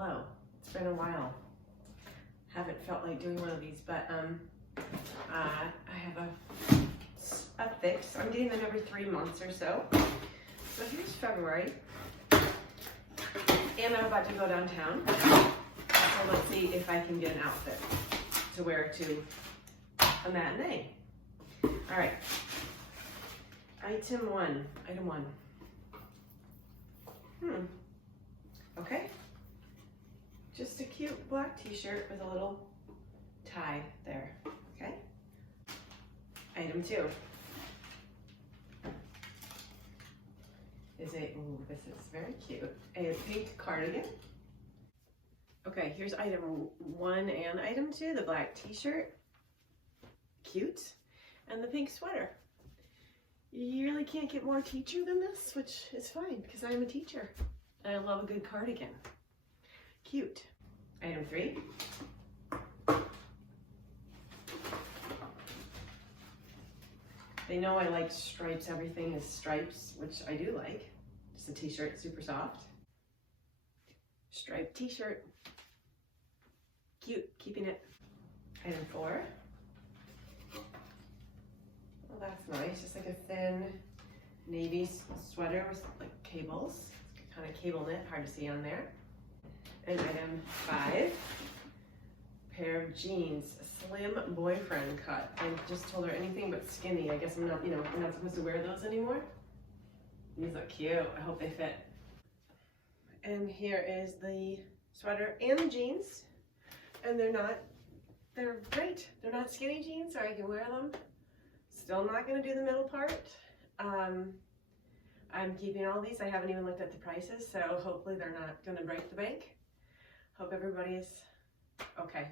hello. It's been a while. Haven't felt like doing one of these, but I have a fix. I'm getting them every 3 months or so. So here's February, and I'm about to go downtown. So let's see if I can get an outfit to wear to a matinee. All right. Item one. Okay. Just a cute black t-shirt with a little tie there. Okay. Item two is this is very cute, a pink cardigan. Okay, here's item one and item two, the black t-shirt, cute, and the pink sweater. You really can't get more teacher than this, which is fine because I'm a teacher and I love a good cardigan. Cute. Item three. They know I like stripes, everything is stripes, which I do like. Just a t-shirt, super soft. Striped t-shirt. Cute, keeping it. Item four. Well, that's nice, just like a thin navy sweater with like cables. It's kind of cable knit, hard to see on there. And item five, pair of jeans, slim boyfriend cut. I just told her anything but skinny. I guess I'm not, we're not supposed to wear those anymore. These look cute. I hope they fit. And here is the sweater and the jeans. And they're great. They're not skinny jeans, so I can wear them. Still not gonna do the middle part. I'm keeping all these. I haven't even looked at the prices, so hopefully they're not gonna break the bank. Hope everybody is okay.